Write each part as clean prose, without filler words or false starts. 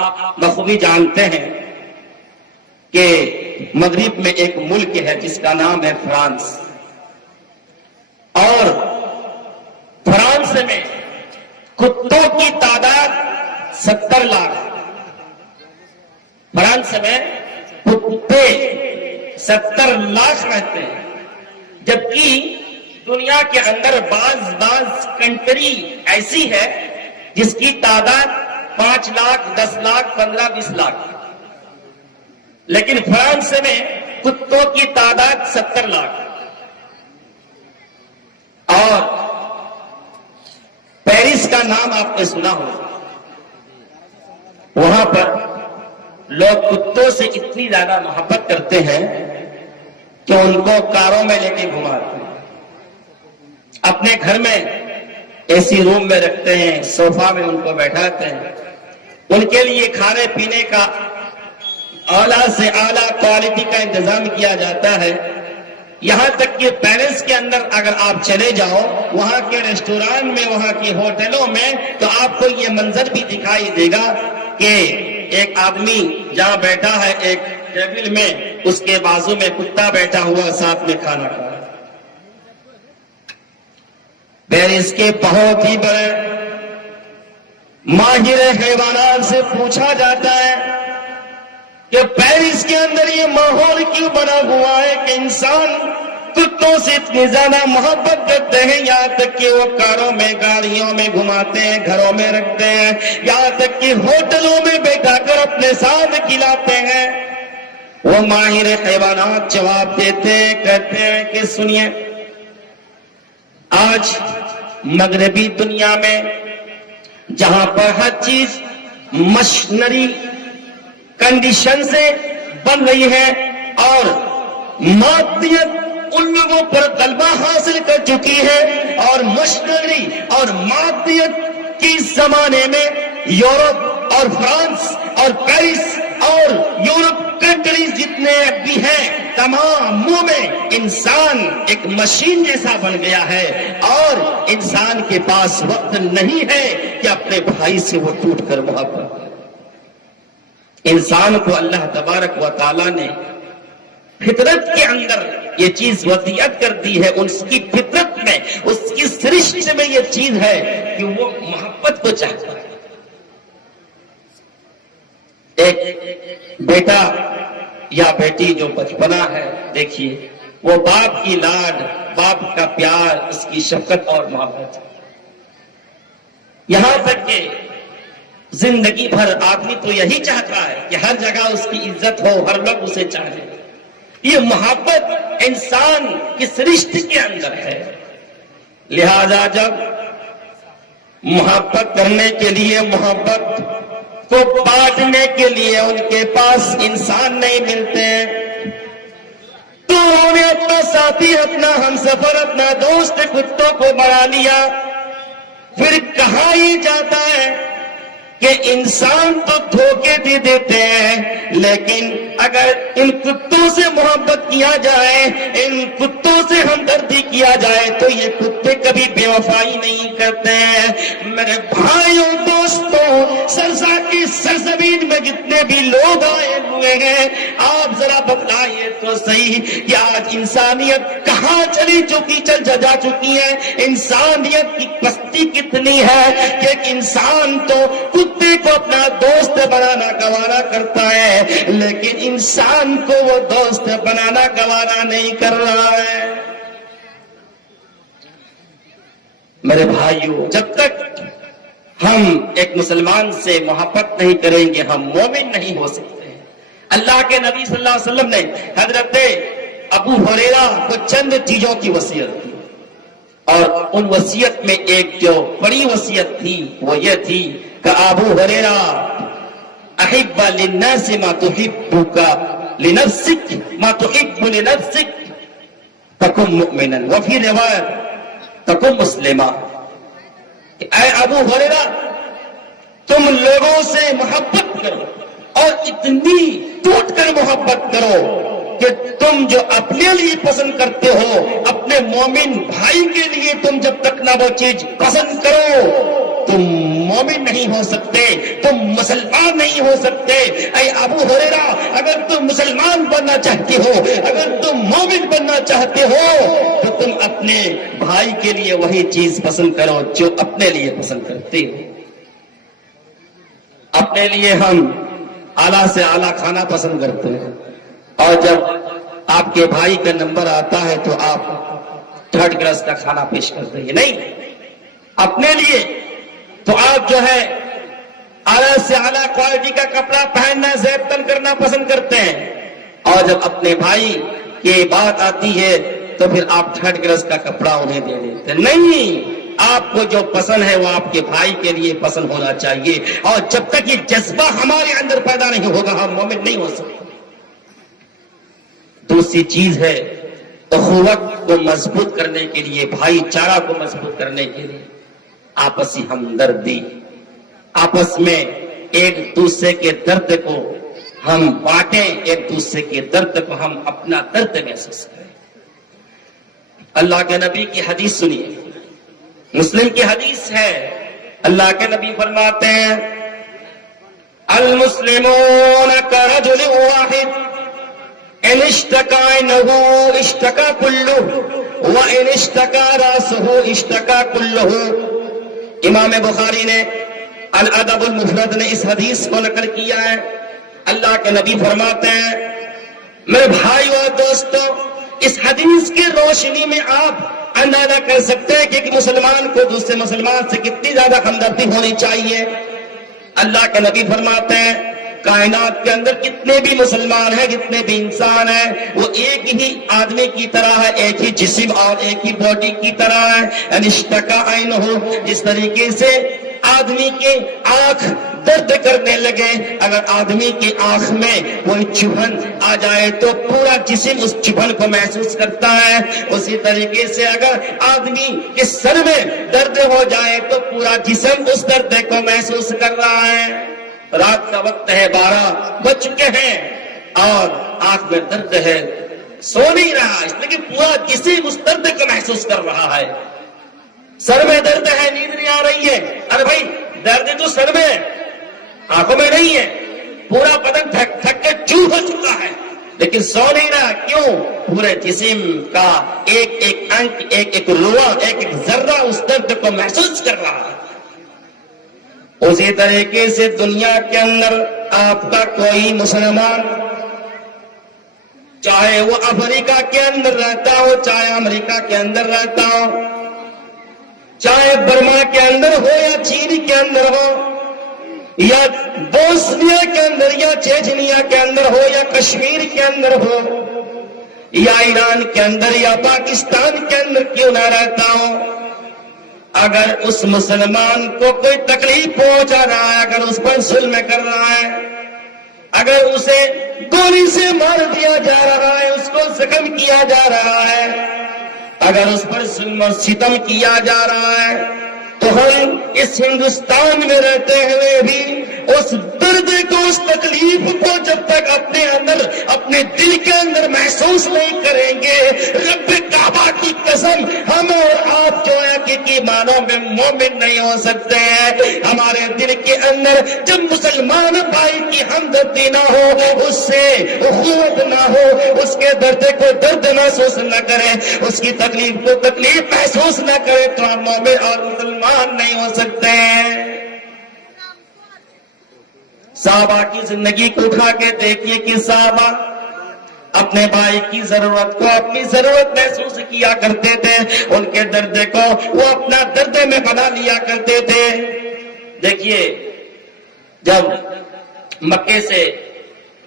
آپ بخوبی جانتے ہیں کہ مغرب میں ایک ملک ہے جس کا نام ہے فرانس، اور فرانس میں کتوں کی تعداد 70 لاکھ، فرانس میں کتے 70 لاکھ رہتے ہیں، جبکہ دنیا کے اندر بعض کنٹری ایسی ہے جس کی تعداد 5 لاکھ 10 لاکھ 15 20 لاکھ، لیکن فرانس میں کتوں کی تعداد 70 لاکھ۔ اور پیرس کا نام آپ نے سنا ہو، وہاں پر لوگ کتوں سے اتنی زیادہ محبت کرتے ہیں کہ ان کو کاروں میں لے کے گھماتے ہیں، اپنے گھر میں اے سی روم میں رکھتے ہیں، صوفہ میں ان کو بیٹھاتے ہیں، ان کے لیے کھانے پینے کا اعلیٰ سے اعلیٰ کوالٹی کا انتظام کیا جاتا ہے، یہاں تک کہ پیرس کے اندر اگر آپ چلے جاؤ، وہاں کے ریسٹوران میں، وہاں کی ہوٹلوں میں، تو آپ کو یہ منظر بھی دکھائی دے گا کہ ایک آدمی جہاں بیٹھا ہے ایک ٹیبل میں، اس کے بازو میں کتا بیٹھا ہوا ساتھ میں کھانا کھا رہا ہے۔ پیرس کے بہت ہی بڑے ماہر حیوانات سے پوچھا جاتا ہے کہ پیرس کے اندر یہ ماحول کیوں بنا ہوا ہے کہ انسان کتوں سے اتنی زیادہ محبت کرتے ہیں، یہاں تک کہ وہ کاروں میں، گاڑیوں میں گھماتے ہیں، گھروں میں رکھتے ہیں، یہاں تک کہ ہوٹلوں میں بیٹھا کر اپنے ساتھ کھلاتے ہیں۔ وہ ماہر حیوانات جواب دیتے ہیں، کہتے ہیں کہ سنیے، آج مغربی دنیا میں جہاں پر ہر چیز مشینری کنڈیشن سے بن رہی ہے اور مادیت ان لوگوں پر غلبہ حاصل کر چکی ہے، اور مشینری اور مادیت کے زمانے میں یورپ اور فرانس اور پیرس اور یورپ کنٹریز جتنے بھی ہیں، تمام میں انسان ایک مشین جیسا بن گیا ہے، اور انسان کے پاس وقت نہیں ہے کہ اپنے بھائی سے وہ ٹوٹ کر محبت کرے۔ انسان کو اللہ تبارک و تعالیٰ نے فطرت کے اندر یہ چیز وضعیت کر دی ہے، اس کی فطرت میں، اس کی سرشت میں یہ چیز ہے کہ وہ محبت کو چاہتا ہے۔ ایک بیٹا یا بیٹی جو بچپنا ہے، دیکھیے وہ باپ کی لاڈ، باپ کا پیار، اس کی شفقت اور محبت، یہاں تک کہ زندگی بھر آدمی تو یہی چاہتا ہے کہ ہر جگہ اس کی عزت ہو، ہر لوگ اسے چاہے۔ یہ محبت انسان کی سرشت کے اندر ہے، لہذا جب محبت کرنے کے لیے، محبت کو بانٹنے کے لیے ان کے پاس انسان نہیں ملتے ہیں، تو انہوں نے اپنا ساتھی، اپنا ہمسفر، اپنا دوست کتوں کو بنا لیا۔ پھر کہا یہ جاتا ہے کہ انسان تو دھوکے دے دیتے ہیں، لیکن اگر ان کتوں سے محبت کیا جائے، ان کتوں سے ہمدردی کیا جائے، تو یہ کتے کبھی بے وفائی نہیں کرتے ہیں۔ میرے بھائیوں، دوستوں، سرسا کی سرزمین میں جتنے بھی لوگ آئے ہوئے ہیں، آپ ذرا بتلائیے تو صحیح کہ آج انسانیت کہاں جا چکی ہے؟ انسانیت کی پستی کتنی ہے کہ ایک انسان تو کتے کو اپنا دوست بنانا گوارا کرتا ہے، لیکن انسان کو وہ دوست بنانا گوارا نہیں کر رہا ہے۔ میرے بھائیوں، جب تک ہم ایک مسلمان سے محبت نہیں کریں گے، ہم مومن نہیں ہو سکتے۔ اللہ کے نبی صلی اللہ علیہ وسلم نے حضرت ابو ہریرہ کو چند چیزوں کی وصیت دی، اور ان وصیت میں ایک جو بڑی وصیت تھی وہ یہ تھی کہ ابو ہریرہ، احب للناس ما تحبک لنفسک ما تحب لنفسک تکن مؤمنا، وفی روایت تکن مسلما۔ اے ابو ہریرہ، تم لوگوں سے محبت کرو اور اتنی ٹوٹ کر محبت کرو کہ تم جو اپنے لیے پسند کرتے ہو، اپنے مومن بھائی کے لیے تم جب تک نہ وہ چیز پسند کرو، تم مومن نہیں ہو سکتے، تم مسلمان نہیں ہو سکتے۔ اے ابو ہریرہ، اگر تم مسلمان بننا چاہتے ہو، اگر تم مومن بننا چاہتے ہو، تو تم اپنے بھائی کے لیے وہی چیز پسند کرو جو اپنے لیے پسند کرتے ہو۔ اپنے لیے ہم اعلیٰ سے اعلیٰ کھانا پسند کرتے ہیں، اور جب آپ کے بھائی کا نمبر آتا ہے تو آپ تھرڈ کلاس کا کھانا پیش کرتے ہیں۔ نہیں، اپنے لیے تو آپ جو ہے اعلیٰ سے اعلیٰ کوالٹی کا کپڑا پہننا، زیب تن کرنا پسند کرتے ہیں، اور جب اپنے بھائی کی بات آتی ہے تو پھر آپ تھرڈ کلاس کا کپڑا انہیں دے دیتے ہیں۔ نہیں، آپ کو جو پسند ہے وہ آپ کے بھائی کے لیے پسند ہونا چاہیے، اور جب تک یہ جذبہ ہمارے اندر پیدا نہیں ہوگا ہم مومن نہیں ہو سکتے۔ دوسری چیز ہے اخوت کو مضبوط کرنے کے لیے، بھائی چارہ کو مضبوط کرنے کے لیے آپسی ہمدردی، آپس میں ایک دوسرے کے درد کو ہم بانٹیں، ایک دوسرے کے درد کو ہم اپنا درد محسوس کریں۔ اللہ کے نبی کی حدیث سنیے، مسلم کی حدیث ہے، اللہ کے نبی فرماتے ہیں المسلمون کرجل واحد ان اشتکا عینہ اشتکا کلہ وان اشتکا راسہ اشتکا کلہ۔ امام بخاری نے الادب المفرد نے اس حدیث کو نقل کیا ہے۔ اللہ کے نبی فرماتے ہیں میرے بھائیو اور دوستو، اس حدیث کی روشنی میں آپ اندازہ کر سکتے ہیں کہ ایک مسلمان کو دوسرے مسلمان سے کتنی زیادہ ہمدردی ہونی چاہیے۔ اللہ کے نبی فرماتے ہیں کائنات کے اندر جتنے بھی مسلمان ہیں، جتنے بھی انسان ہیں، وہ ایک ہی آدمی کی طرح ہے، ایک ہی جسم اور ایک ہی باڈی کی طرح ہے۔ انشتکا عین ہو، جس طریقے سے آدمی کے آنکھ درد کرنے لگے، اگر آدمی کی آنکھ میں کوئی چبھن آ جائے تو پورا جسم اس چبھن کو محسوس کرتا ہے، اسی طریقے سے اگر آدمی کے سر میں درد ہو جائے تو پورا جسم اس درد کو محسوس کر رہا ہے۔ رات کا وقت ہے، 12 بج چکے ہیں اور آنکھ میں درد ہے، سو نہیں رہا، اس لیے کہ پورا جسم اس درد کو محسوس کر رہا ہے۔ سر میں درد ہے، نیند نہیں آ رہی ہے، ارے بھائی درد تو سر میں ہے، آنکھوں میں نہیں ہے، پورا بدن تھک کے چور ہو چکا ہے، لیکن سو نہیں رہا، کیوں؟ پورے جسم کا ایک ایک انگ، ایک ایک روح، ایک ایک ذرہ اس درد کو محسوس کر رہا ہے۔ اسی طریقے سے دنیا کے اندر آپ کا کوئی مسلمان، چاہے وہ افریقہ کے اندر رہتا ہو، چاہے امریکہ کے اندر رہتا ہو، چاہے برما کے اندر ہو یا چین کے اندر ہو، یا بوسنیا کے اندر یا چیچنیا کے اندر ہو، یا کشمیر کے اندر ہو، یا ایران کے اندر یا پاکستان کے اندر کیوں نہ رہتا ہو، اگر اس مسلمان کو کوئی تکلیف پہنچا رہا ہے، اگر اس پر ظلم کر رہا ہے، اگر اسے گولی سے مار دیا جا رہا ہے، اس کو زخم کیا جا رہا ہے، اگر اس پر ظلم و ستم کیا جا رہا ہے، تو ہم اس ہندوستان میں رہتے ہوئے بھی اس درد کو، اس تکلیف کو جب تک اپنے اندر، اپنے دل کے اندر محسوس نہیں کریں گے، رب کعبہ کی قسم ہم اور آپ جو ہے کہ معنوں میں مومن نہیں ہو سکتے ہیں۔ ہمارے دل کے اندر جب مسلمان بھائی کی ہمدردی نہ ہو، اس سے اخوت نہ ہو، اس کے درد کو درد محسوس نہ کرے، اس کی تکلیف کو تکلیف محسوس نہ کرے، تو ہم مومن اور مسلمان نہیں ہو سکتے ہیں۔ صحابہ کی زندگی کو اٹھا کے دیکھیے کہ صحابہ اپنے بھائی کی ضرورت کو اپنی ضرورت محسوس کیا کرتے تھے، ان کے درد کو وہ اپنا درد میں بنا لیا کرتے تھے۔ دیکھیے جب مکے سے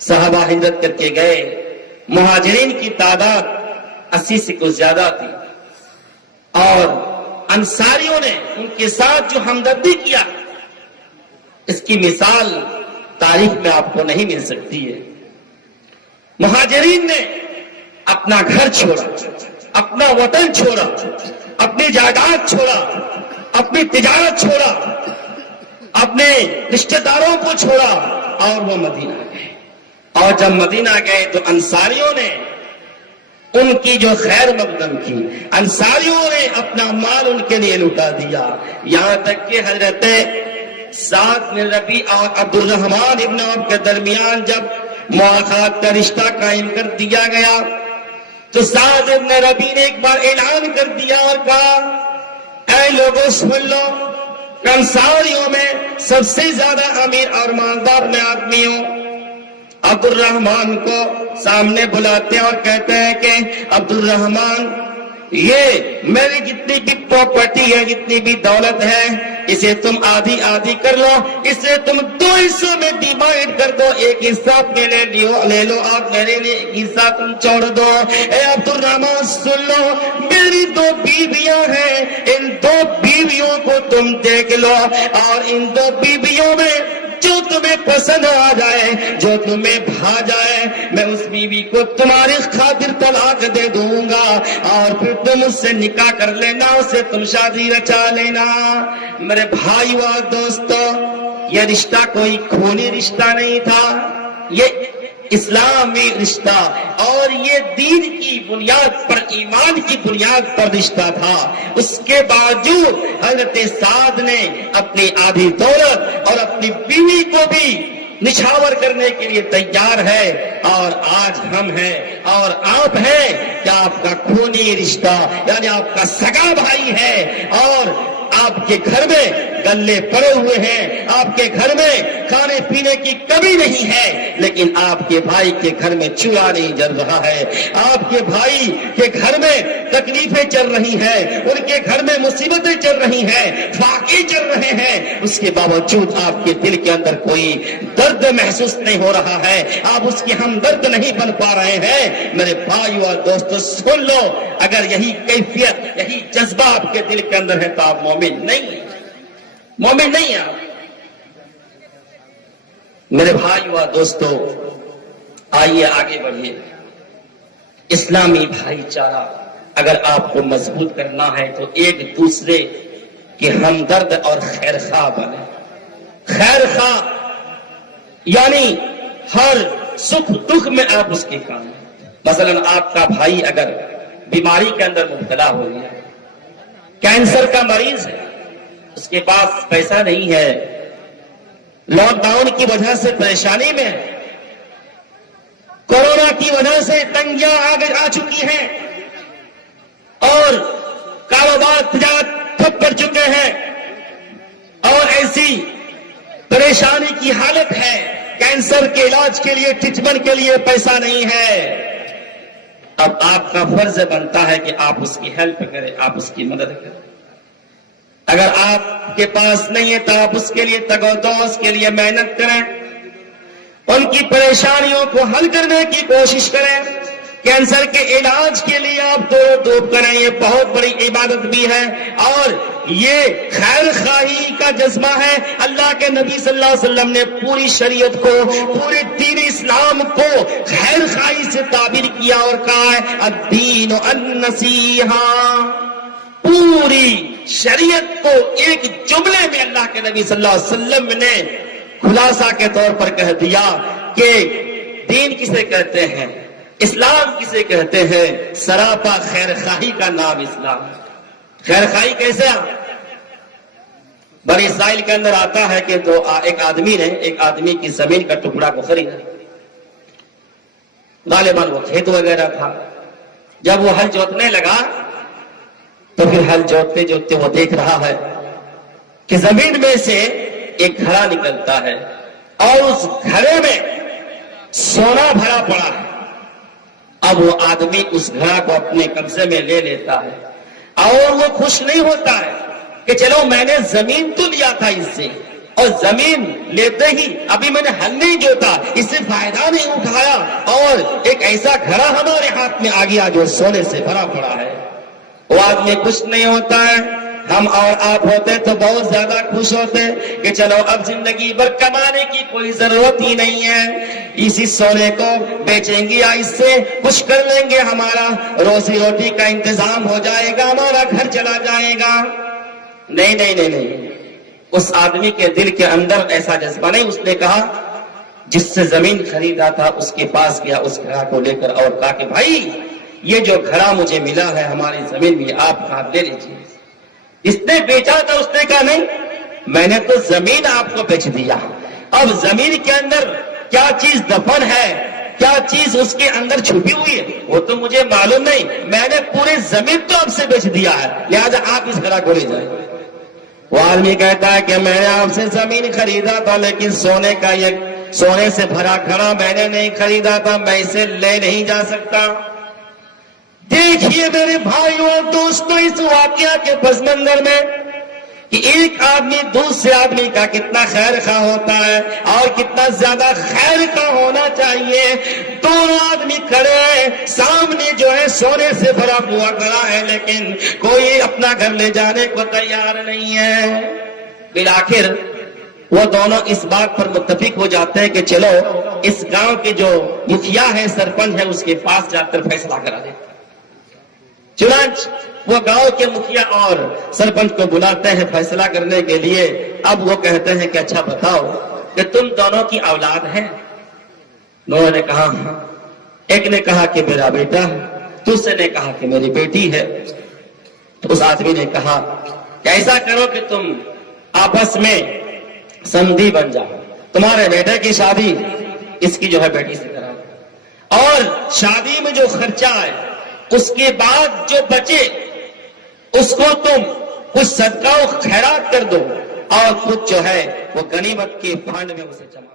صحابہ ہجرت کر کے گئے، مہاجرین کی تعداد 80 سے کچھ زیادہ تھی، اور انصاریوں نے ان کے ساتھ جو ہمدردی کیا، اس کی مثال تاریخ میں آپ کو نہیں مل سکتی ہے۔ مہاجرین نے اپنا گھر چھوڑا، اپنا وطن چھوڑا، اپنی جائیداد چھوڑا، اپنی تجارت چھوڑا، اپنے رشتہ داروں کو چھوڑا، اور وہ مدینہ گئے۔ اور جب مدینہ گئے تو انصاریوں نے ان کی جو خیر مقدم کی، انصاریوں نے اپنا مال ان کے لیے لٹا دیا، یہاں تک کہ حضرت سعد بن ربی اور عبد الرحمن ابن عوف کے درمیان جب مواخات کا رشتہ قائم کر دیا گیا تو سعد ابن ربی نے ایک بار اعلان کر دیا اور کہا اے لوگوں سن لو، انصاریوں میں سب سے زیادہ امیر اور مالدار میں آدمی ہوں۔ عبد الرحمن کو سامنے بلاتے ہیں اور کہتے ہیں کہ عبد الرحمن، یہ میری جتنی بھی پراپرٹی ہے، جتنی بھی دولت ہے، اسے تم آدھی آدھی کر لو، اسے تم 2 حصوں میں ڈیوائڈ کر دو، ایک حصہ اپنے لے لو اور میرے لیے ایک حصہ تم چھوڑ دو۔ اے عبد الرحمن سن لو، میری 2 بیویاں ہیں، ان 2 بیویوں کو تم دیکھ لو اور ان 2 بیویوں میں جو تمہیں پسند آ جائے، جو تمہیں بھا جائے، میں اس بیوی کو تمہاری خاطر طلاق دے دوں گا اور پھر تم اس سے نکاح کر لینا، اسے تم شادی رچا لینا۔ میرے بھائیو اور دوستو، یہ رشتہ کوئی خونی رشتہ نہیں تھا، یہ اسلامی رشتہ اور یہ دین کی بنیاد پر، ایمان کی بنیاد پر رشتہ تھا۔ اس کے باوجود حضرت سعد نے اپنی آدھی دولت اور اپنی بیوی کو بھی نچھاور کرنے کے لیے تیار ہے، اور آج ہم ہیں اور آپ ہیں کہ آپ کا خونی رشتہ یعنی آپ کا سگا بھائی ہے اور آپ کے گھر میں گلے پڑے ہوئے ہیں، آپ کے گھر میں کھانے پینے کی کمی نہیں ہے، لیکن آپ کے بھائی کے گھر میں چولہا نہیں جل رہا ہے، آپ کے بھائی کے گھر میں تکلیفیں چل رہی ہیں، ان کے گھر میں مصیبتیں چل رہی ہیں، فاقے چل رہے ہیں، اس کے باوجود آپ کے دل کے اندر کوئی درد محسوس نہیں ہو رہا ہے، آپ اس کی ہمدرد نہیں بن پا رہے ہیں۔ میرے بھائیو اور دوستو سن لو، اگر یہی کیفیت، یہی جذبہ آپ کے دل کے اندر ہے تو آپ مومن نہیں ہیں، مومن نہیں ہیں آپ۔ میرے بھائیو اور دوستو، آئیے آگے بڑھیے۔ اسلامی بھائی چارہ اگر آپ کو مضبوط کرنا ہے تو ایک دوسرے کے ہمدرد اور خیر خواہ بنے۔ خیر خواہ یعنی ہر سکھ دکھ میں آپ اس کے کام ہیں۔ مثلا آپ کا بھائی اگر بیماری کے اندر مبتلا ہو گیا، کینسر کا مریض ہے، اس کے پاس پیسہ نہیں ہے، لاک ڈاؤن کی وجہ سے پریشانی میں ہے، کورونا کی وجہ سے تنگیاں آ چکی ہیں اور کاروبار تجارت ٹھپ پڑ چکے ہیں اور ایسی پریشانی کی حالت ہے، کینسر کے علاج کے لیے، ٹریٹمنٹ کے لیے پیسہ نہیں ہے۔ اب آپ کا فرض بنتا ہے کہ آپ اس کی ہیلپ کریں، آپ اس کی مدد کریں۔ اگر آپ کے پاس نہیں ہے تو آپ اس کے لیے تگ و دو، اس کے لیے محنت کریں، ان کی پریشانیوں کو حل کرنے کی کوشش کریں، کینسر کے علاج کے لیے آپ دوب کریں، یہ بہت بڑی عبادت بھی ہے اور یہ خیر خواہی کا جذبہ ہے۔ اللہ کے نبی صلی اللہ علیہ وسلم نے پوری شریعت کو، پورے دین اسلام کو خیر خواہی سے تعبیر کیا اور کہا ہے الدین النصیحہ۔ پوری شریعت کو ایک جملے میں اللہ کے نبی صلی اللہ علیہ وسلم نے خلاصہ کے طور پر کہہ دیا کہ دین کسے کہتے ہیں، اسلام کسے کہتے ہیں، سراپا خیر خواہی کا نام اسلام۔ خیر خواہی کیسے؟ بنی اسرائیل کے اندر آتا ہے کہ ایک آدمی نے ایک آدمی کی زمین کا ٹکڑا کو خریدا، غالباً وہ کھیت وغیرہ تھا۔ جب وہ ہل جوتنے لگا تو پھر ہل جوتتے جوتتے وہ دیکھ رہا ہے کہ زمین میں سے ایک گھڑا نکلتا ہے اور اس گھڑے میں سونا بھرا پڑا ہے۔ اب وہ آدمی اس گھڑا کو اپنے قبضے میں لے لیتا ہے اور وہ خوش نہیں ہوتا ہے کہ چلو میں نے زمین تو لیا تھا اس سے، اور زمین لیتے ہی ابھی میں نے ہل نہیں جوتا، اس سے فائدہ نہیں اٹھایا اور ایک ایسا گھڑا ہمارے ہاتھ میں آ گیا جو سونے سے بھرا پڑا ہے۔ وہ آدمی خوش نہیں ہوتا ہے۔ ہم اور آپ ہوتے تو بہت زیادہ خوش ہوتے کہ چلو اب زندگی بھر کمانے کی کوئی ضرورت ہی نہیں ہے، اسی سونے کو بیچیں گے یا اس سے کچھ کر لیں گے، ہمارا روزی روٹی کا انتظام ہو جائے گا، ہمارا گھر چلا جائے گا۔ نہیں نہیں نہیں نہیں، اس آدمی کے دل کے اندر ایسا جذبہ نہیں۔ اس نے کہا جس سے زمین خریدا تھا اس کے پاس گیا اس گھڑا کو لے کر اور کہا کہ بھائی یہ جو گھڑا مجھے ملا ہے ہماری زمین بھی آپ ہاتھ لے لیجیے۔ اس نے بیچا تھا، اس نے کہا نہیں میں نے تو زمین آپ کو بیچ دیا، اب زمین کے اندر کیا چیز دفن ہے، کیا چیز اس کے اندر چھپی ہوئی ہے، وہ تو مجھے معلوم نہیں، میں نے پوری زمین تو آپ سے بیچ دیا ہے، لہذا آپ اس گھڑا کو لے جائیں۔ وہ آدمی کہتا ہے کہ میں نے آپ سے زمین خریدا تھا، لیکن سونے سے بھرا گھڑا میں نے نہیں خریدا تھا، میں اسے لے نہیں جا سکتا۔ دیکھیے میرے بھائیوں اور دوستوں، اس واقعہ کے پس منظر میں کہ ایک آدمی دوسرے آدمی کا کتنا خیر خواہ ہوتا ہے اور کتنا زیادہ خیر خواہ ہونا چاہیے۔ دونوں آدمی کھڑے ہیں، سامنے جو ہے سونے سے بھرا ہوا گھڑا ہے، لیکن کوئی اپنا گھر لے جانے کو تیار نہیں ہے۔ بالآخر وہ دونوں اس بات پر متفق ہو جاتے ہیں کہ چلو اس گاؤں کے جو مکھیا ہے، سرپنچ ہے، اس کے پاس جا کر فیصلہ کرا دیں۔ چنانچہ وہ گاؤں کے مکھیا اور سرپنچ کو بلاتے ہیں فیصلہ کرنے کے لیے۔ اب وہ کہتے ہیں کہ اچھا بتاؤ کہ تم دونوں کی اولاد ہے؟ دونوں نے کہا ہاں۔ ایک نے کہا کہ میرا بیٹا ہے، دوسرے نے کہا کہ میری بیٹی ہے۔ تو اس آدمی نے کہا کہ ایسا کرو کہ تم آپس میں سندھی بن جاؤ، تمہارے بیٹے کی شادی اس کی جو ہے بیٹی سے کراؤ، اور شادی میں جو خرچہ ہے اس کے بعد جو بچے اس کو تم کچھ صدقہ و خیرات کر دو، اور خود جو ہے وہ غنیمت کے فنڈ میں اسے جمع